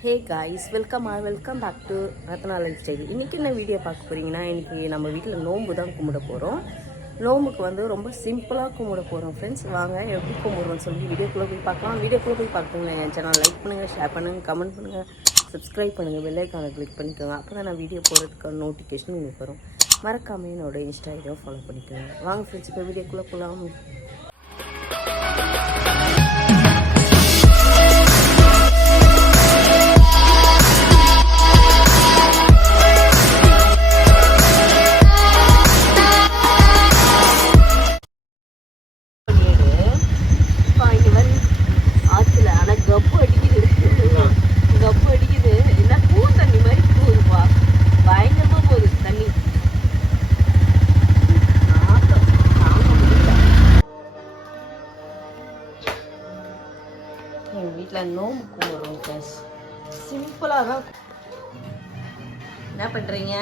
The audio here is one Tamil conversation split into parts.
Hey guys, welcome back to Ratna lifestyle. இன்றைக்கி என்ன வீடியோ பார்க்க போகிறீங்கன்னா, இன்றைக்கி நம்ம வீட்டில் நோன்பு தான் கும்பிட போகிறோம். நோம்புக்கு வந்து ரொம்ப சிம்பிளாக கும்பிட போகிறோம் ஃப்ரெண்ட்ஸ். வாங்க எப்படி கும்பிடுறோன்னு சொல்லி வீடியோக்குள்ளே போய் பார்க்கலாம். வீடியோக்குள்ளே போய் பார்க்கணுங்க என் சேனல் லைக் பண்ணுங்கள், ஷேர் பண்ணுங்கள், கமெண்ட் பண்ணுங்கள், சப்ஸ்கிரைப் பண்ணுங்கள், பெல் ஐக்கானை கிளிக் பண்ணிக்கோங்க. அப்போ தான் நான் வீடியோ போடுறதுக்கான நோட்டிஃபிகேஷன் உங்களுக்கு வரும். மறக்காமல் என்னோட இன்ஸ்டா ஐடியாவை ஃபாலோ பண்ணிக்கோங்க. வாங்க ஃப்ரெண்ட்ஸ், இப்போ வீடியோக்குள்ளே போகலாம். எங்கள் வீட்டில் நோம்பு கும்பிடுறோம் ஃப்ரெண்ட்ஸ். சிம்பிளாக தான். என்ன பண்ணுறீங்க?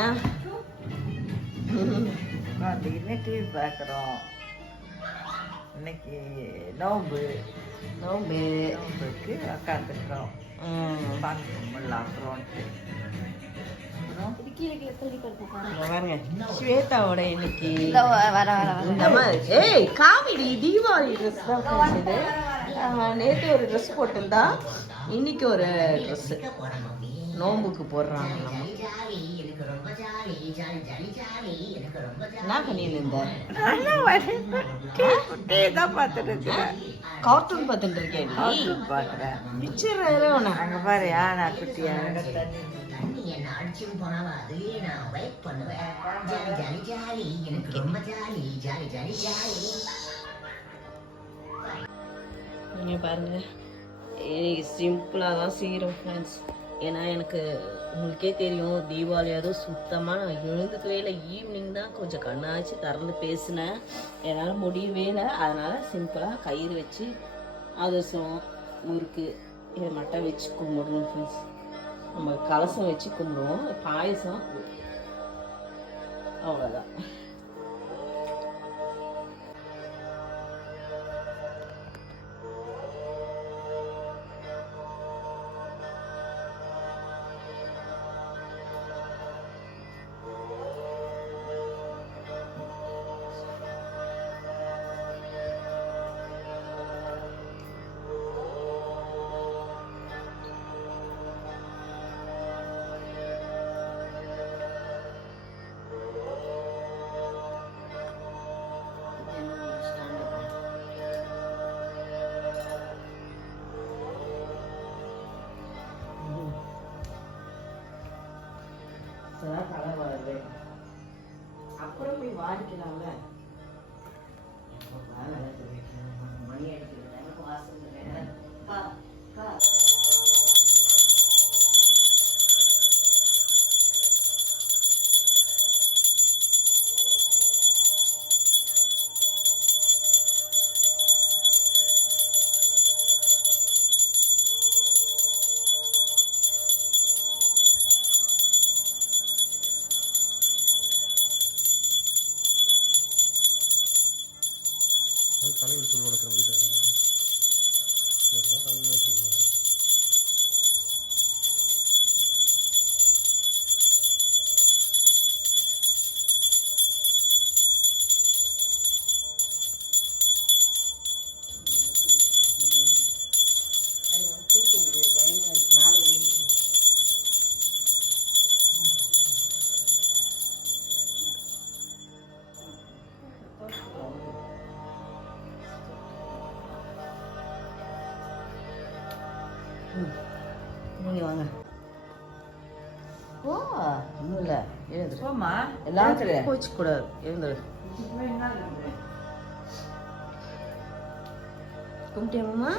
டிவி பார்க்குறோம். இன்னைக்கு நோம்பு நோம்புக்கு உட்காந்துருக்கோம். பார்க்க கும்பிடலாம்ன்ட்டு. ஸ்வேதாவோட இன்னைக்கு ஏய் காமெடி தீபாவளி ட்ரெஸ் தான் இது. நேற்று ஒரு ட்ரெஸ் போட்டிருந்தா, இன்னைக்கு ஒரு ட்ரெஸ் நோம்புக்கு போடுறாங்க. நம்ம என்ன பண்ணியிருந்த? கார்ட்டூன் பார்த்துட்டு இருக்கேன். பார்க்குறேன் பிக்சர் அங்கே பாரு. நான் குட்டியா நீங்கள் பாருங்கள், சிம்பிளாக தான் செய்கிறோம் ஃப்ரெண்ட்ஸ். ஏன்னா எனக்கு உங்களுக்கே தெரியும், தீபாவளி அதுவும் சுத்தமாக நான் எழுந்துக்கவே இல்லை. ஈவினிங் தான் கொஞ்சம் கண்ணாச்சு திறந்து பேசினேன். என்னால் முடியவே இல்லை. அதனால் சிம்பிளாக கயிறு வச்சு அதிரசம் முறுக்கு இதை மட்டும் வச்சு கும்பிடணும் ஃப்ரெண்ட்ஸ். நம்ம கலசம் வச்சு கும்பிடுவோம், பாயசம், அவ்வளோதான். கலர் வருது, அப்புறம் போய் வாடிக்கலாம்ல. மணி அடிக்கிறது வாசல் தலைவர் சூழ் வளர்க்குற வீட்டில் இருந்தால் தலைவர் சூழ் பயமா இருக்கு. மேலே நீங்கள் வாங்க. ஓ இன்னும் இல்லை, எழுந்துரு. எல்லாரும் போச்சுக்கூடாது, எழுந்துரு. கும்பிட்டியாம்மா?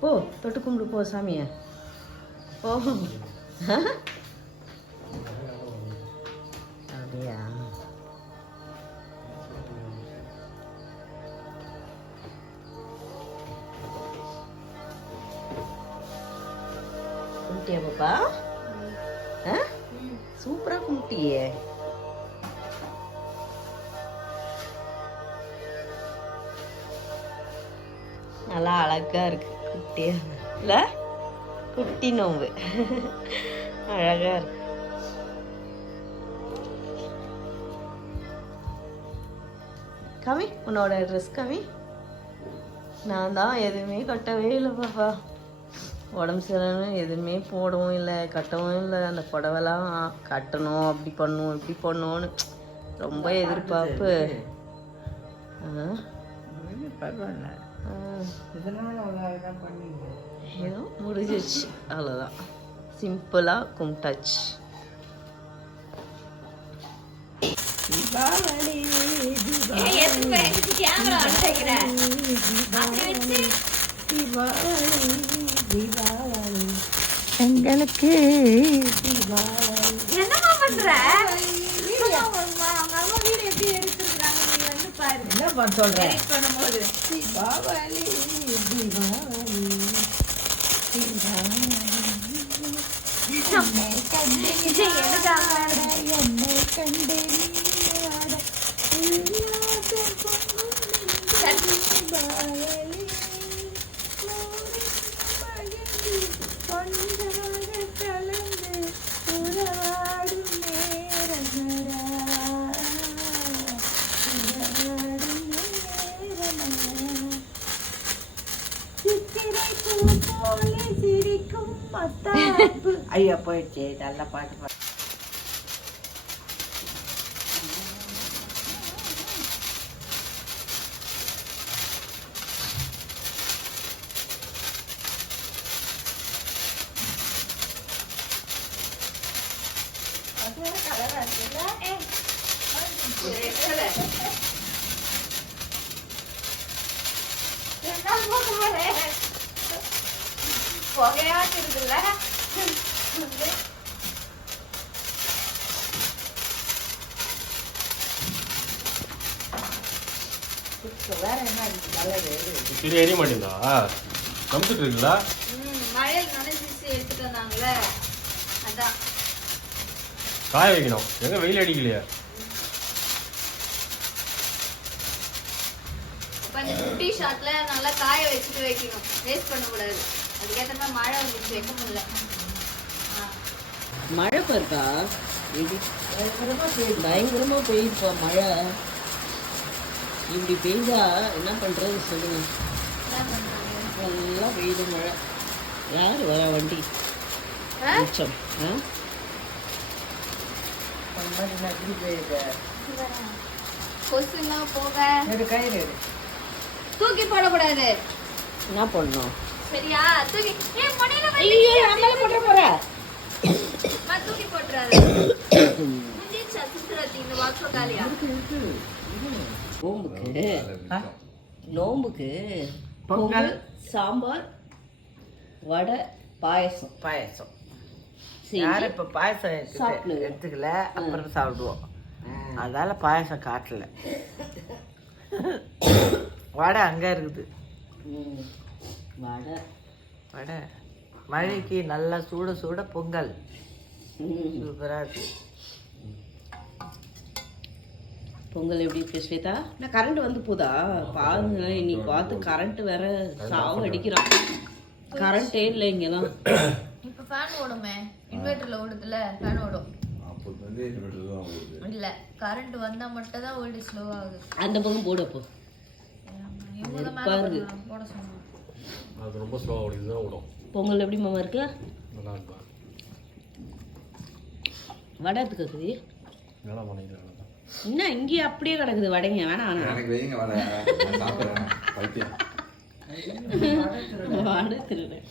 போ தொட்டு கும்பிடு, போ சாமியை போ. அப்படியா? கும்பிட்டியா பாப்பா? சூப்பராக கும்பிட்டியே. நல்லா அழகா இருக்கு. குட்டியா இல்லை குட்டி நோம்பு அழகா இருக்கு. காமி உன்னோட ட்ரெஸ் காமி. நான் தான் எதுவுமே கட்டவே இல்லை பாப்பா. உடம்பு சரியில்லைன்னு எதுவுமே போடவும் இல்லை கட்டவும் இல்லை. அந்த புடவைலாம் கட்டணும் அப்படி பண்ணும் இப்படி பண்ணணும்னு ரொம்ப எதிர்பார்ப்பு. பரவாயில்ல, இதனால அவ்வளோ அழகாக பண்ணீங்க. ஏதோ முடிஞ்சிச்சு, அவ்வளோதான். சிம்பிளாக கும்பிட்டாச்சு. தீபாவளி தீபாவளி தீபாவளி எங்களுக்கு தீபாவளி. என்னமா பண்ற? அவங்க அம்மா வீடு எப்படி எடுத்துருக்காங்க நீ வந்து பாரு. என்ன பண்ண சொல்றேன் எடிட் பண்ணும்போது தீபாவளி தீபாவளி தீபாவளி என்னை கண்டு எதுக்காக என்னை கண்டு நீயாட ஐயா போயிடுச்சு. நல்ல பாட்டு பாடு. புகையாட்டு இருக்குல்ல. வேற என்ன இருக்கு நல்லது? சரி எரிய மாட்டேங்குதா? கம்ப்யூட்டர் இருக்குல்ல? மழையில் நனைஞ்சிச்சு எடுத்துட்டு வந்தாங்களே அதான். காய வைக்கணும். எங்க வெயில் அடிக்கலையா? அப்ப இந்த குட்டி ஷாட்ல நல்லா காய வச்சுட்டு வைக்கணும், வேஸ்ட் பண்ணக்கூடாது. அதுக்கேற்ற மாதிரி மழை வந்துச்சு, வைக்க முடியல. மழை பாருக்கா, பயங்கரமா பெய்யுதுப்பா மழை. இப்படி பெய்தா என்ன பண்றது சொல்லுங்க. நல்லா பெய்யுது மழை. யார் வர வண்டி மிச்சம்? கொசுன்னா போக கயிறு தூக்கி போடக்கூடாது. என்ன பண்ணணும்? சரியா? தூக்கி ஏன் மடியில போட போற தூக்கி போட்டுறாரு. முடிஞ்சா சுத்துறது இந்த வாக்கு காலியா. நோம்புக்கு பொங்கல், சாம்பார், வடை, பாயசம். பாயசம். சரி. யாரும் இப்போ பாயசம் சாப்பிடுங்க. எடுத்துக்கல, அப்புறம் சாப்பிடுவோம். அதால பாயசம் காட்டல. வடை அங்கே இருக்குது. வடை வடை மழைக்கு நல்லா சூட சூட பொங்கல் சூப்பராக இருக்கு. பொங்கல் எப்படி இருக்கு ஸ்வேதா? நான் கரண்ட் வந்து போதா பாருங்க. இன்னைக்கு பார்த்து கரண்ட் வேற சாவு அடிக்கிறான். கரண்டே இல்லை இங்கெல்லாம். இப்ப ஃபேன் ஓடுமே, இன்வெர்டர்ல ஓடுதுல, ஃபேன் ஓடும். இல்ல கரண்ட் வந்தா மட்டும் தான் ஓல்ட் ஸ்லோ ஆகுது. அந்த பக்கம் போடு. அப்போ இவங்க மேல போட சொன்னாங்க. அது ரொம்ப ஸ்லோவா ஓடிது தான் ஓடும். பொங்கல் எப்படி மாமா இருக்கு? நல்லா இருக்கா? வடை எடுத்து கிடக்குது. நல்லா பண்ணிக்கிறேன். என்ன இங்கேயே அப்படியே கிடக்குது வடைங்க. வேணாம் எனக்கு வைங்க வடை, நான் சாப்பிடுறேன். பைத்தியம். வடை திருடுறேன்.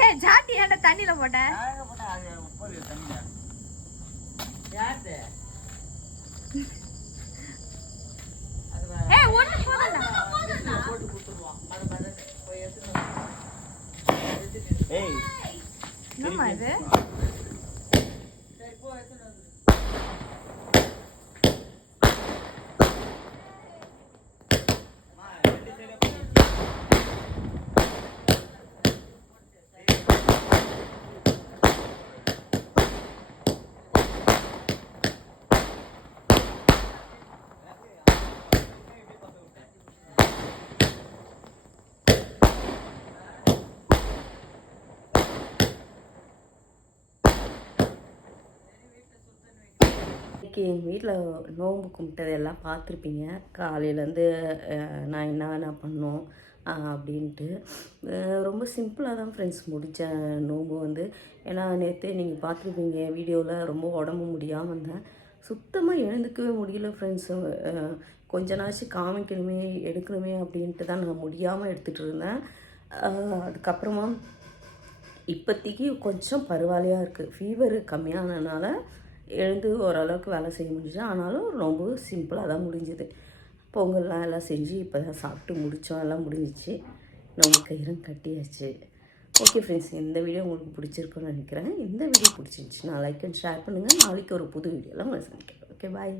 ஏய் ஜாட்டி ஏன்டா தண்ணில போட்ட? ஏய் ஒண்ணு போடுடா. என்னம்மா இது? இன்றைக்கி எங்கள் வீட்டில் நோன்பு கும்பிட்டது எல்லாம் பார்த்துருப்பீங்க. காலையிலேருந்து நான் என்ன பண்ணோம் அப்படின்ட்டு. ரொம்ப சிம்பிளாக தான் ஃப்ரெண்ட்ஸ் முடித்தேன் நோன்பு வந்து. ஏன்னா நேற்று நீங்கள் பார்த்துருப்பீங்க வீடியோவில் ரொம்ப உடம்பு முடியாமல் இருந்தேன். சுத்தமாக எழுந்துக்கவே முடியல ஃப்ரெண்ட்ஸ். கொஞ்ச நாளாச்சு காமிக்கணுமே எடுக்கணுமே அப்படின்ட்டு தான் நான் முடியாமல் எடுத்துகிட்டு இருந்தேன். அதுக்கப்புறமா இப்போதைக்கு கொஞ்சம் பரவாயில்லையாக இருக்குது. ஃபீவர் கம்மியானதுனால எழுந்து ஓரளவுக்கு வேலை செய்ய முடிஞ்சு. ஆனாலும் ரொம்ப சிம்பிளாக தான் முடிஞ்சுது. பொங்கல்லாம் எல்லாம் செஞ்சு இப்போ தான் சாப்பிட்டு முடித்தோம். எல்லாம் முடிஞ்சிச்சு. நம்ம கயிறும் கட்டியாச்சு. ஓகே ஃப்ரெண்ட்ஸ், இந்த வீடியோ உங்களுக்கு பிடிச்சிருக்குன்னு நினைக்கிறேன். இந்த வீடியோ பிடிச்சிருந்துச்சுன்னா லைக் அண்ட் ஷேர் பண்ணுங்கள். நாளைக்கு ஒரு புது வீடியோலாம் உங்களை சந்திக்கிறேன். Okay bye.